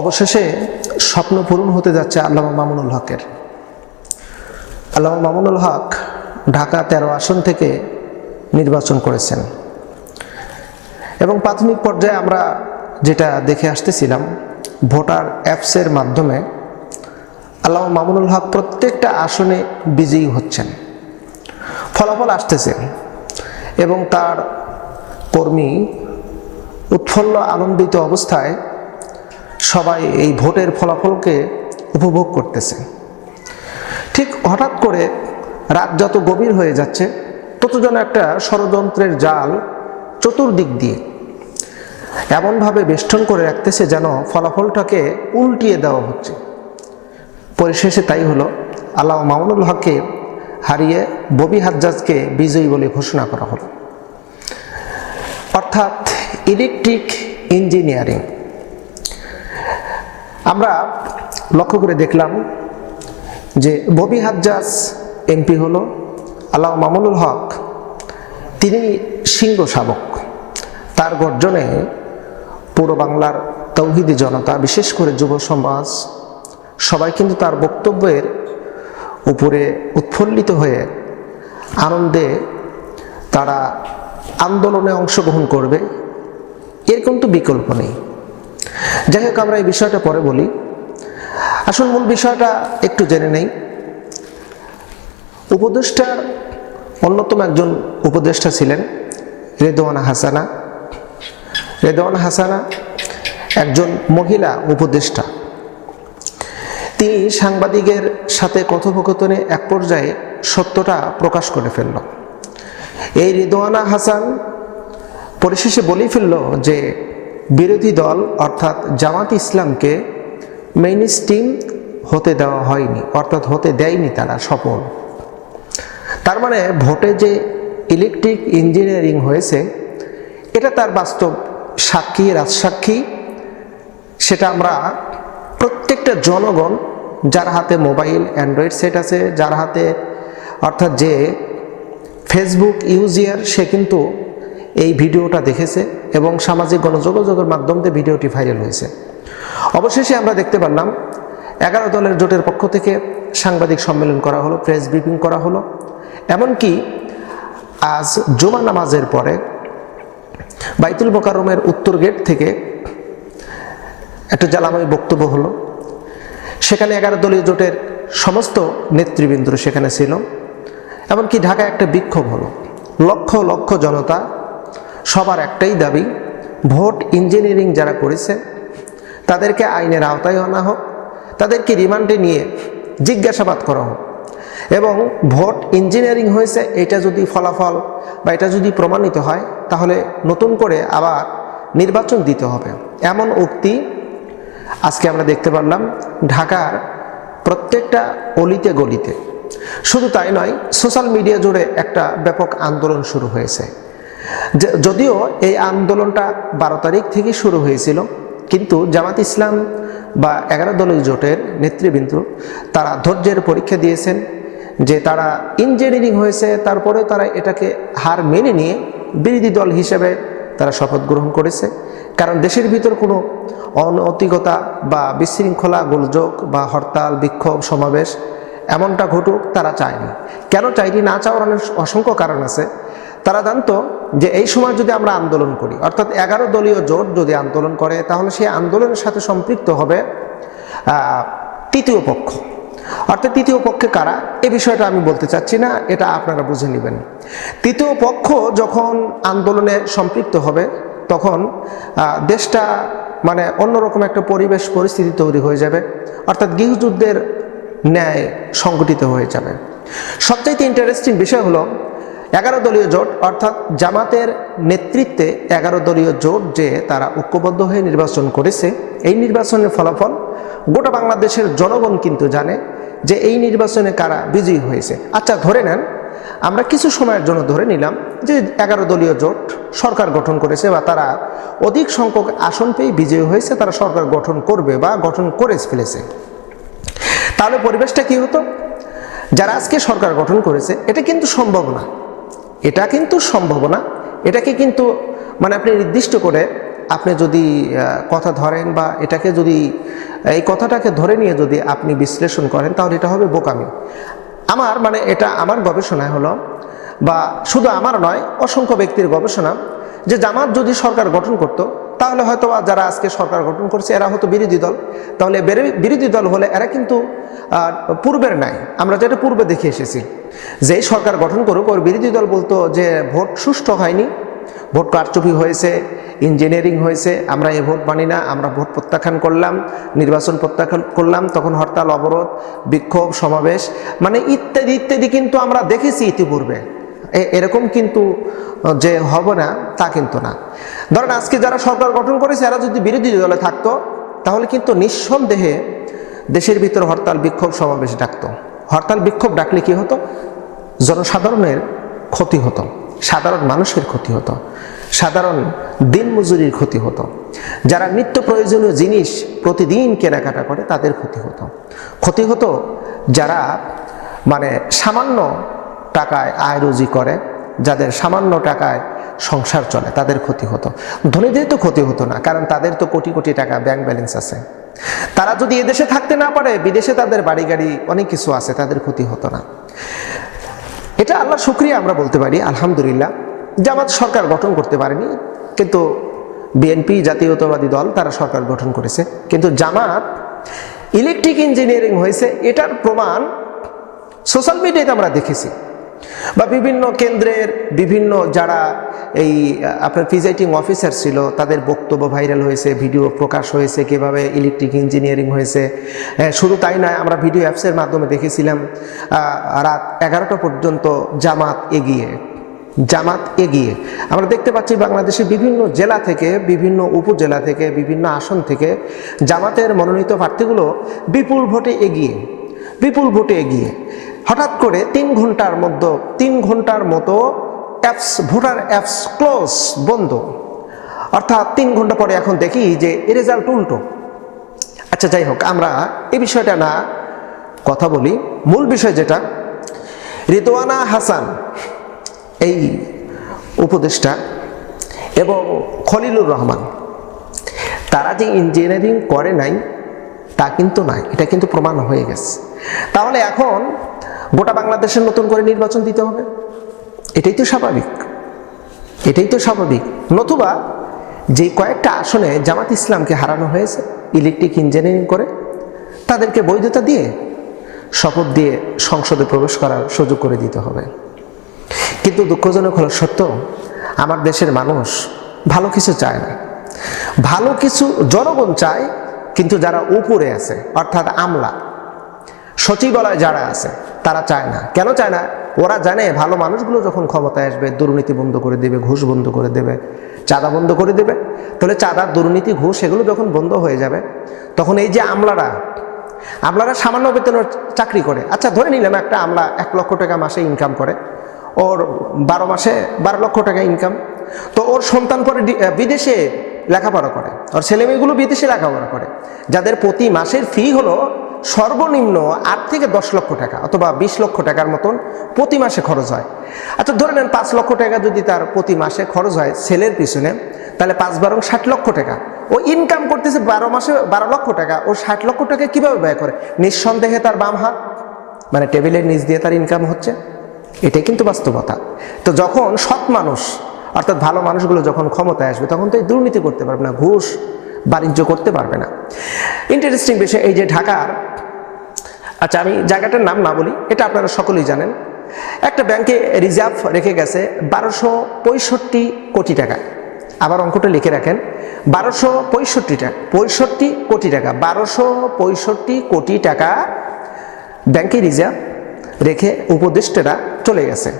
অবশেষে স্বপ্ন পূরণ হতে যাচ্ছে আল্লামা মামুনুল হকের। আল্লামা মামুনুল হক ঢাকা 13 আসন থেকে নির্বাচন করেছেন এবং প্রাথমিক পর্যায়ে আমরা যেটা দেখে আসতেছিলাম, ভোটার অ্যাপসের মাধ্যমে আল্লামা মামুনুল হক প্রত্যেকটা আসনে বিজয়ী হচ্ছেন, ফলাফল আসতেছে এবং তার কর্মী উৎফুল্ল আনন্দিত অবস্থায় সবাই এই ভোটের ফলাফলকে উপভোগ করতেছে। ঠিক হঠাৎ করে রাত যত গভীর হয়ে যাচ্ছে তত যেন একটা ষড়যন্ত্রের জাল চতুর্দিক দিয়ে এমনভাবে বেষ্টন করে রাখতেছে যেন ফলাফলটাকে উল্টিয়ে দেওয়া হচ্ছে। পরিশেষে তাই হলো, আল্লামা মামুনুল হককে হারিয়ে ববি হাজ্জাজকে বিজয়ী বলে ঘোষণা করা হলো। অর্থাৎ ইলেকট্রিক ইঞ্জিনিয়ারিং। আমরা লক্ষ্য করে দেখলাম যে ববি হাজ্জাজ এমপি হলো, আল্লামা মামুনুল হক তিনি সিংহ শাবক। তার গর্জনে পুরো বাংলার তৌহিদি জনতা, বিশেষ করে যুব সমাজ সবাই কিন্তু তার বক্তব্যের উপরে উৎফুল্লিত হয়ে আনন্দে তারা আন্দোলনে অংশগ্রহণ করবে, এর কিন্তু বিকল্প নেই। যাই হোক, আমরা এই বিষয়টা পরে বলি। আসল মূল বিষয়টা একটু জেনে নেই। উপদেষ্টার অন্যতম একজন উপদেষ্টা ছিলেন রেদওয়ানা হাসানা। রেদওয়ানা হাসানা একজন মহিলা উপদেষ্টা। তিনি সাংবাদিকের সাথে কথোপকথনে এক পর্যায়ে সত্যটা প্রকাশ করে ফেলল। এই রেদওয়ানা হাসান পরিশেষে বলেই ফেলল যে বিরোধী দল অর্থাৎ জামাত ইসলামকে মেইনস্ট্রিম হতে দেওয়া হয়নি, অর্থাৎ হতে দেয়নি তারা সফল। তার মানে ভোটে যে ইলেকট্রিক ইঞ্জিনিয়ারিং হয়েছে এটা তার বাস্তব সাক্ষী, রাজসাক্ষী। সেটা আমরা প্রত্যেকটা জনগণ, যার হাতে মোবাইল অ্যান্ড্রয়েড সেট আছে, যার হাতে অর্থাৎ যে ফেসবুক ইউজার, সে কিন্তু এই ভিডিওটা দেখেছে এবং সামাজিক গণযোগাযোগের মাধ্যম দিয়ে ভিডিওটি ভাইরাল হয়েছে। অবশেষে আমরা দেখতে পারলাম 11 দলের জোটের পক্ষ থেকে সাংবাদিক সম্মেলন করা হলো, প্রেস ব্রিফিং করা হলো। এমনকি আজ জুমা নামাজের পরে বাইতুল মোকাররমের উত্তর গেট থেকে একটা জালাময় বক্তব্য হলো। সেখানে 11 দলীয় জোটের সমস্ত নেতৃবৃন্দ সেখানে ছিল। এমনকি ঢাকায় একটা বিক্ষোভ হলো। লক্ষ লক্ষ জনতা, সবার একটাই দাবি, ভোট ইঞ্জিনিয়ারিং যারা করেছে তাদেরকে আইনের আওতায় আনা হোক, তাদেরকে রিমান্ডে নিয়ে জিজ্ঞাসাবাদ করা হোক এবং ভোট ইঞ্জিনিয়ারিং হয়েছে এটা যদি ফলাফল বা এটা যদি প্রমাণিত হয় তাহলে নতুন করে আবার নির্বাচন দিতে হবে, এমন উক্তি আজকে আমরা দেখতে পারলাম ঢাকার প্রত্যেকটা অলিতে গলিতে। শুধু তাই নয়, সোশ্যাল মিডিয়া জুড়ে একটা ব্যাপক আন্দোলন শুরু হয়েছে। যদিও এই আন্দোলনটা 12 তারিখ থেকে শুরু হয়েছিল, কিন্তু জামাত ইসলাম বা 11 দলীয় জোটের নেতৃবৃন্দ তারা ধৈর্যের পরীক্ষা দিয়েছেন যে তারা ইঞ্জিনিয়ারিং হয়েছে, তারপরে তারা এটাকে হার মেনে নিয়ে বিরোধী দল হিসেবে তারা শপথ গ্রহণ করেছে। কারণ দেশের ভিতর কোনো অনৈতিকতা বা বিশৃঙ্খলা, গোলযোগ বা হরতাল, বিক্ষোভ, সমাবেশ এমনটা ঘটুক তারা চায়নি। কেন চায়নি? না চাওয়ার অসংখ্য কারণ আছে। তারা জানতো যে এই সময় যদি আমরা আন্দোলন করি, অর্থাৎ 11 দলীয় জোট যদি আন্দোলন করে, তাহলে সেই আন্দোলনের সাথে সম্পৃক্ত হবে তৃতীয় পক্ষ। অর্থাৎ তৃতীয় পক্ষে কারা, এই বিষয়টা আমি বলতে চাচ্ছি না, এটা আপনারা বুঝে নেবেন। তৃতীয় পক্ষ যখন আন্দোলনে সম্পৃক্ত হবে তখন দেশটা মানে অন্যরকম একটা পরিবেশ পরিস্থিতি তৈরি হয়ে যাবে, অর্থাৎ গৃহযুদ্ধের ন্যায় সংগঠিত হয়ে যাবে। সবচাইতে ইন্টারেস্টিং বিষয় হলো 11 দলীয় জোট, অর্থাৎ জামাতের নেতৃত্বে 11 দলীয় জোট যে তারা ঐক্যবদ্ধ হয়ে নির্বাচন করেছে, এই নির্বাচনের ফলাফল গোটা বাংলাদেশের জনগণ কিন্তু জানে যে এই নির্বাচনে কারা বিজয়ী হয়েছে। আচ্ছা, ধরে নেন, আমরা কিছু সময়ের জন্য ধরে নিলাম যে 11 দলীয় জোট সরকার গঠন করেছে বা তারা অধিক সংখ্যক আসন পেয়ে বিজয়ী হয়েছে, তারা সরকার গঠন করবে বা গঠন করে ফেলেছে। তাহলে পরিবেশটা কি হতো? যারা আজকে সরকার গঠন করেছে, এটা কিন্তু সম্ভব না, এটাকে কিন্তু মানে আপনি নির্দিষ্ট করে আপনি যদি কথা ধরেন বা এটাকে যদি এই কথাটাকে ধরে নিয়ে যদি আপনি বিশ্লেষণ করেন, তাহলে এটা হবে বোকামি। আমার মানে এটা আমার গবেষণায় হলো, বা শুধু আমার নয়, অসংখ্য ব্যক্তির গবেষণা, যে জামাত যদি সরকার গঠন করত, তাহলে হয়তো যারা আজকে সরকার গঠন করছে এরা হয়তো বিরোধী দল। তাহলে বিরোধী দল হলে এরা কিন্তু পূর্বের নাই, আমরা যেটা পূর্বে দেখে এসেছি, যেই সরকার গঠন করুক ওর বিরোধী দল বলতো যে ভোট সুষ্ঠু হয়নি, ভোট কারচুপি হয়েছে, ইঞ্জিনিয়ারিং হয়েছে, আমরা এ ভোট মানি না, আমরা ভোট প্রত্যাখ্যান করলাম, নির্বাচন প্রত্যাখ্যান করলাম। তখন হরতাল, অবরোধ, বিক্ষোভ, সমাবেশ, মানে ইত্যাদি ইত্যাদি কিন্তু আমরা দেখেছি ইতিপূর্বে। এরকম কিন্তু যে হবে না তা কিন্তু না। ধরেন আজকে যারা সরকার গঠন করেছে এরা যদি বিরোধী দলে থাকতো, তাহলে কিন্তু নিঃসন্দেহে দেশের ভিতরে হরতাল, বিক্ষোভ, সমাবেশ ডাকতো। হরতাল, বিক্ষোভ ডাকলে কি হতো? জনসাধারণের ক্ষতি হতো, সাধারণ মানুষের ক্ষতি হতো, সাধারণ দিনমজুরির ক্ষতি হতো, যারা নিত্য প্রয়োজনীয় জিনিস প্রতিদিন কেনাকাটা করে তাদের ক্ষতি হতো। ক্ষতি হতো যারা মানে সামান্য টাকায় আয় রুজি করে, যাদের সামান্য টাকায় সংসার চলে তাদের ক্ষতি হতো। ধনীদের তো ক্ষতি হতো না, কারণ তাদের তো কোটি কোটি টাকা ব্যাংক ব্যালেন্স আছে। তারা যদি এদেশে থাকতে না পারে, বিদেশে তাদের বাড়ি গাড়ি অনেক কিছু আছে, তাদের ক্ষতি হতো না। এটা আল্লাহর শুকরিয়া আমরা বলতে পারি, আলহামদুলিল্লাহ। জামাত সরকার গঠন করতে পারেনি, কিন্তু বিএনপি জাতীয়তাবাদী দল তারা সরকার গঠন করেছে। কিন্তু জামাত ইলেকট্রিক ইঞ্জিনিয়ারিং হয়েছে, এটার প্রমাণ সোশ্যাল মিডিয়াতে আমরা দেখেছি, বা বিভিন্ন কেন্দ্রের বিভিন্ন যারা এই আপনার প্রিজাইডিং অফিসার ছিল তাদের বক্তব্য ভাইরাল হয়েছে, ভিডিও প্রকাশ হয়েছে কিভাবে ইলেকট্রিক ইঞ্জিনিয়ারিং হয়েছে। শুধু তাই নয়, আমরা ভিডিও অ্যাপসের মাধ্যমে দেখেছিলাম রাত 11টা পর্যন্ত জামাত এগিয়ে। আমরা দেখতে পাচ্ছি বাংলাদেশের বিভিন্ন জেলা থেকে, বিভিন্ন উপজেলা থেকে, বিভিন্ন আসন থেকে জামাতের মনোনীত প্রার্থীগুলো বিপুল ভোটে এগিয়ে হঠাৎ করে 3 ঘন্টার মতো ভোটার অ্যাপস ক্লোজ, বন্ধ। অর্থাৎ 3 ঘন্টা পরে এখন দেখি যে রেজাল্ট উল্টো। আচ্ছা, যাই হোক, আমরা এই বিষয়টা না কথা বলি। মূল বিষয় যেটা, রিদওয়ানা হাসান এই উপদেষ্টা এবং খলিলুর রহমান তারা যে ইঞ্জিনিয়ারিং করে নাই তা কিন্তু নাই, এটা কিন্তু প্রমাণ হয়ে গেছে। তাহলে এখন গোটা বাংলাদেশের নতুন করে নির্বাচন দিতে হবে, এটাই তো স্বাভাবিক। নতুবা যে কয়েকটা আসনে জামাত ইসলামকে হারানো হয়েছে ইলেকট্রিক ইঞ্জিনিয়ারিং করে, তাদেরকে বৈধতা দিয়ে শপথ দিয়ে সংসদে প্রবেশ করার সুযোগ করে দিতে হবে। কিন্তু দুঃখজনক হলো সত্য, আমার দেশের মানুষ ভালো কিছু চায় না। ভালো কিছু জনগণ চায়, কিন্তু যারা উপরে আছে অর্থাৎ আমলা, সচিবালয় যারা আছে তারা চায় না। কেন চায় না? ওরা জানে ভালো মানুষগুলো যখন ক্ষমতায় আসবে দুর্নীতি বন্ধ করে দেবে, ঘুষ বন্ধ করে দেবে, চাঁদা বন্ধ করে দেবে। তাহলে চাঁদা, দুর্নীতি, ঘুষ এগুলো যখন বন্ধ হয়ে যাবে, তখন এই যে আমলারা সামান্য বেতনের চাকরি করে, আচ্ছা ধরে নিলাম একটা আমলা 1 লক্ষ টাকা মাসে ইনকাম করে, ওর 12 মাসে 12 লক্ষ টাকা ইনকাম, তো ওর সন্তান পরে বিদেশে লেখাপড়া করে, ওর ছেলেমেয়েগুলো বিদেশে লেখাপড়া করে, যাদের প্রতি মাসের ফি হলো সর্বনিম্ন 8 থেকে 10 লক্ষ টাকা অথবা 20 লক্ষ টাকার মতন প্রতি মাসে খরচ হয়। আচ্ছা ধরে নেন 5 লক্ষ টাকা যদি তার প্রতি মাসে খরচ হয় ছেলের পিছনে, তাহলে 5 বারং 60 লক্ষ টাকা। ও ইনকাম করতেছে 12 মাসে 12 লক্ষ টাকা, ও 60 লক্ষ টাকা কিভাবে ব্যয় করে? নিঃসন্দেহে তার বাম হাত, মানে টেবিলের নিচ দিয়ে তার ইনকাম হচ্ছে। এটাই কিন্তু বাস্তবতা। তো যখন সৎ মানুষ অর্থাৎ ভালো মানুষগুলো যখন ক্ষমতায় আসবে, তখন তো এই দুর্নীতি করতে পারবে না, ঘুষ বাণিজ্য করতে পারবে না। ইন্টারেস্টিং বিষয়, এই যে ঢাকার, আচ্ছা আমি জায়গাটার নাম না বলি, এটা আপনারা সকলেই জানেন, একটা ব্যাংকে রিজার্ভ রেখে গেছে 1265 কোটি টাকা। আবার অঙ্কটা লিখে রাখেন, 1265 কোটি টাকা, 1265 কোটি টাকা ব্যাংকে রিজার্ভ রেখে উপদেষ্টারা চলে গেছে।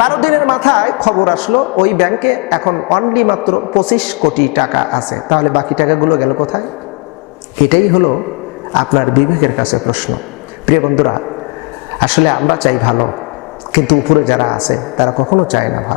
12 দিনের মাথায় খবর আসলো ওই ব্যাংকে এখন অনলি মাত্র 25 কোটি টাকা আছে। তাহলে বাকি টাকাগুলো গেল কোথায়? এটাই হলো আপনার বিবেকের কাছে প্রশ্ন। প্রিয় বন্ধুরা, আসলে আমরা চাই ভালো, কিন্তু উপরে যারা আছে তারা কখনো চায় না ভালো।